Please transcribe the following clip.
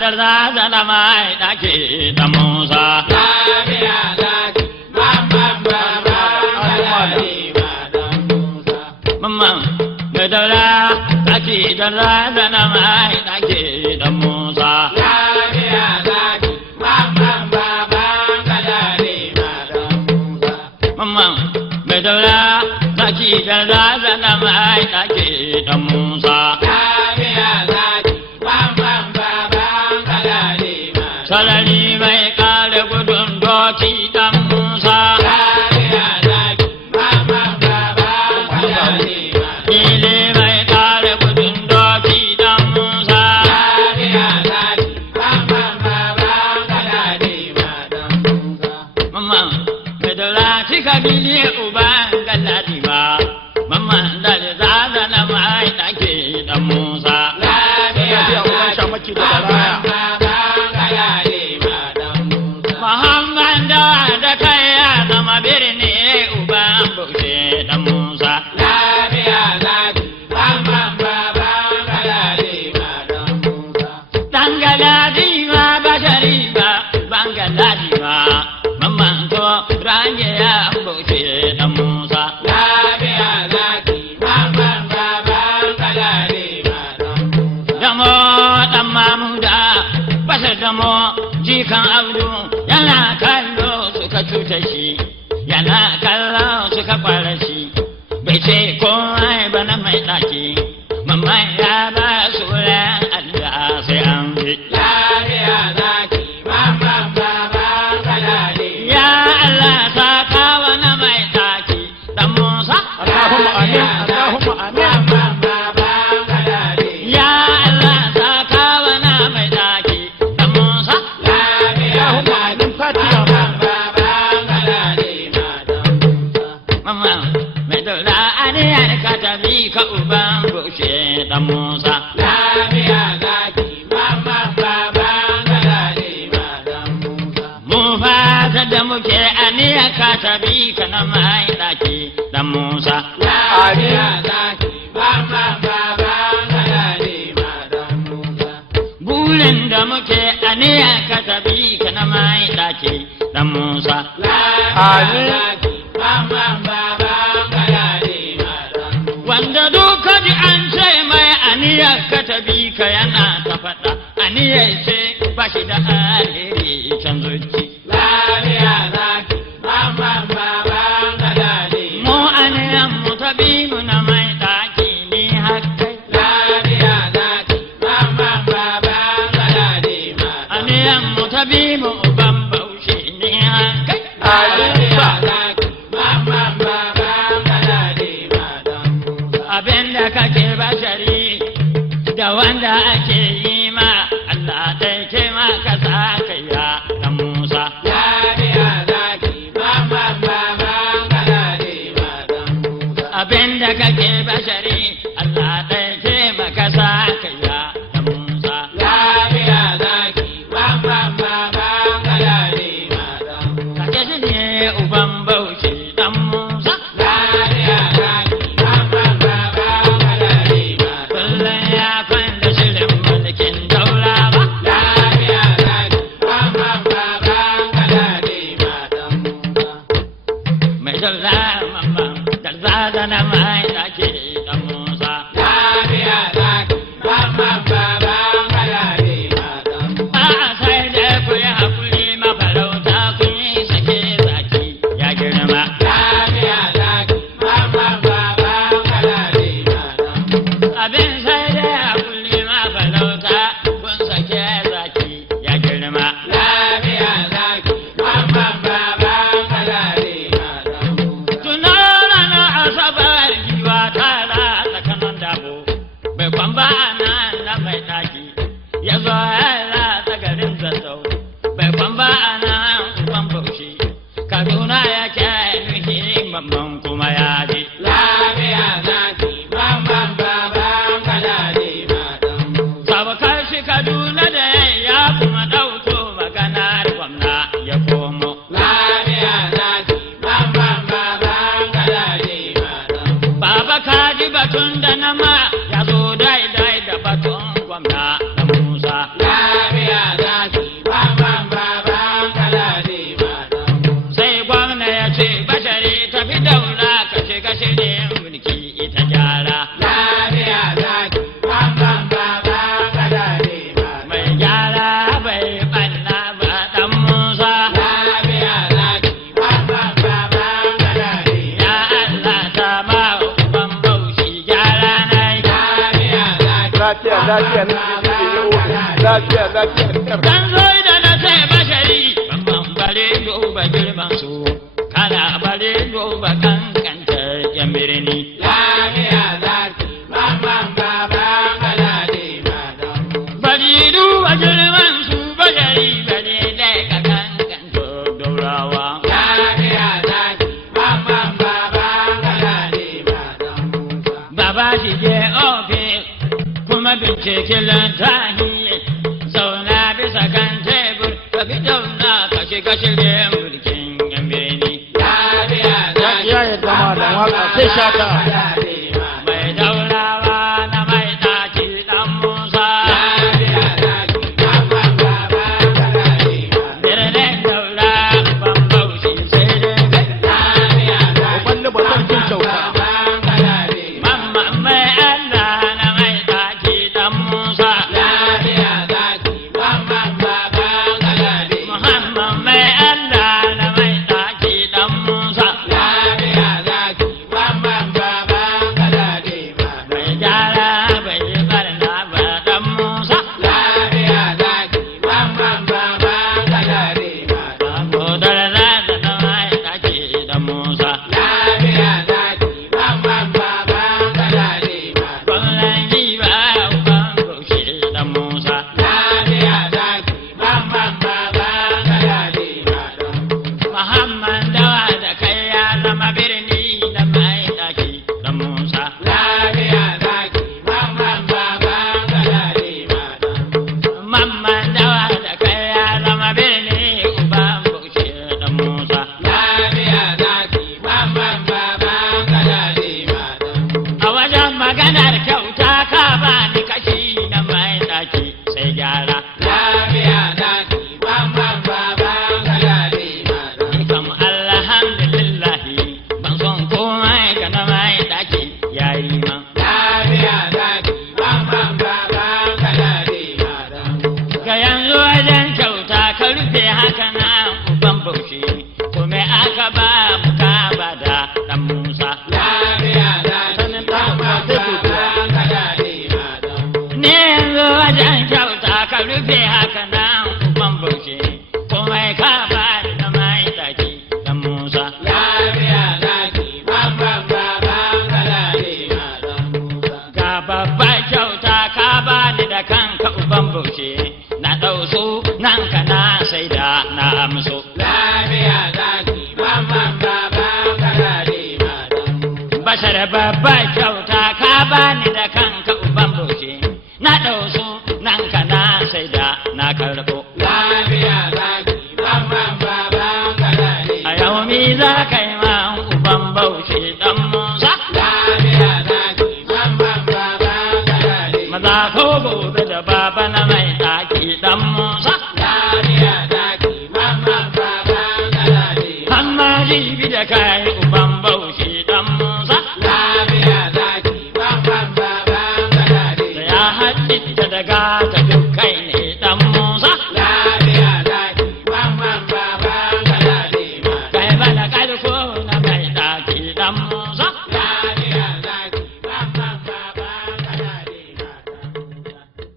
da mai dake da Musa lafiya zaki mamman baba kalali madan Musa mamman mai daura dake da mai dake da Musa lafiya zaki mamman baba kalali madan Musa mamman mai daura dake da mai dake da Musa lafiya zaki mamman baba kalali madan salari mai kare gudun doki dan Musa lafiya zaki mamman baba kalali madan ile mai kare gudun doki dan Musa lafiya zaki mamman baba kalali madan Musa mamman mai daura cika bili uban galladi ba mamman da zaza na mai dake dan Musa lafiya zaki mamman baba kalali madan Musa Muhammad da kai ya zama birni uban bauchi dan Musa lafiya zaki mamman baba kalali madan Musa dan galladi ma bashari ba ban galladi ma mamman to range ya bauchi dan Musa lafiya zaki mamman baba kalali madan Musa damo dan mamuda basa damo jikan abdu yana kallo suka cuta shi yana kallo suka kwara shi bai ce komai ba na mai daki mamman ya ba su ran Allah sai an bi lafiya zaki mamman baba kalali ya Allah saka wa na mai daki dan Musa Allahumma amin Allahumma amin mamman baba kalali ya Allah saka wa na mai daki dan Musa lafiya zaki mamman baba kalali madan Musa mamma mai daura aniyar ka tafi ka uban bushe dan Musa lafiya zaki mamman baba kalali madan Musa mu fata da muke aniyar ka tafi ka na mai daki dan Musa lafiya zaki mamman baba kalali madan Musa burin da muke aniyar ka tafi ka na mai daki dan Musa lafiya zaki mamman baba kalali madan Musa wanda duka ji an ce mai aniyar ka tafi ka yana ta faɗa aniyar ce ba shi da alheri can zuci lafiya zaki mamman baba kalali mu aniyan mu tabi mu na mai daki ni hakkai lafiya zaki mamman baba kalali madan aniyan mu tabi mu uban baushe ni hakkai lafiya zaki mamman baba kalali madan Musa abinda kake bashari da wanda ake yi ma Allah dai ke ma ka saka ya da Musa lafiya zaki mamman baba kalali madan Musa abinda kake bashari Allah dai ke ma ka saka ya da Musa lafiya zaki mamman baba kalali madan Musa kake shi ne uban baushe dan Musa lafiya zaki mamman baba kalali madan kullum ya kwanda shirin mulkin daura ba lafiya zaki mamman baba kalali madan Musa mai daura mamma da na mai dake dan Musa lafiya zaki mamman baba kalali madan Musa a'a sai da ku yi hakuri mafarauta kun yi sake zaki ya girma lafiya zaki mamman baba kalali madan Musa abin sai da hakuri mafarauta kun sake zaki ya girma lafiya zaki mamman baba kalali madan Musa tunana na asabar giwa tara tsakanin dabo bai kwamba nan na mai daki ya zo ya ta garin zazzau bai kwamba nan uban baushi kaduna ya ke nuhi mamman kuma ya je lafiya zaki mamman baba kalali madan Musa sabakar shi kaduna da ya kuma ɗauko maganar gwamna ya komo lafiya zaki mamman baba kalali madan Musa baba kaji batun da nama ya zo daidai da batun gwamna da Musa lafiya lafiya na lafiya lafiya. Dan zo da na sai bashari ban bare duba girman su kana bare duba kankanta yan birni. Lafiya zaki mamman baba kalade madam. Bari duba girman su bashari bare da ka kankanta daurawa. Lafiya zaki mamman baba kalade madam. Baba shi je ofis kuma bincike lantarki zauna bisa kan tebur ka fi dauna kashe shirye mulkin yan birni. Lafiya zaki Ya yadda ma da waka sai shata. Mai daurawa na mai ɗaki ɗan Musa. Lafiya zaki mamman baba kalade madam. Birnin daura ban bauchi sai dai kai. Lafiya zaki Balle ba san kin kyauta. baba kalade Mamman mai Allah na mai ɗaki ɗan Musa. Lafiya zaki mamman baba kalade Muhammad mai Allah na mai ɗaki ɗan Musa. Lafiya zaki mamman baba kalade madam. Mai gyara bai yi barna ba ɗan Musa. Lafiya zaki mamman baba kalade madam. Godar da na mai ɗaki ɗan Musa. Lafiya zaki mamman baba kalade madam. Kwallon giwa uban gaushe ɗan Musa. Lafiya zaki mamman baba kalade madam. Muhammad dawa da kai ya zama birni da mai ɗaki ɗan Musa. Lafiya zaki mamman baba kalade madam. Mamman dawa da kai ya zama birni uban gaushe ɗan Musa. Lafiya zaki mamman baba kalade madam. A wajen maganar kyauta ka ba ni kashi na mai ɗaki sai gyara. Lafiya zaki mamman baba kalade madam. Ni kam alhamdulillahi ban son komai ga na mai ɗaki yayi man. Lafiya zaki mamman baba kalade madam. Ga yanzu wajen kyauta ka rufe haka na uban baushe kome aka ba mu ka ba da ɗan Musa. Lafiya zaki mamman baba kalade madam. Ne yanzu wajen kyauta ka rufe haka na uban baushe kome ka ba da mai ɗaki ɗan Musa. Lafiya zaki mamman baba kalade madam. Ga babbar kyauta ka ba ni da kanka uban baushe na ɗau su nan ka na sai da na amso. Lafiya zaki mamman baba kalade madam. Bashar babbar kyauta ka ba ni da kanka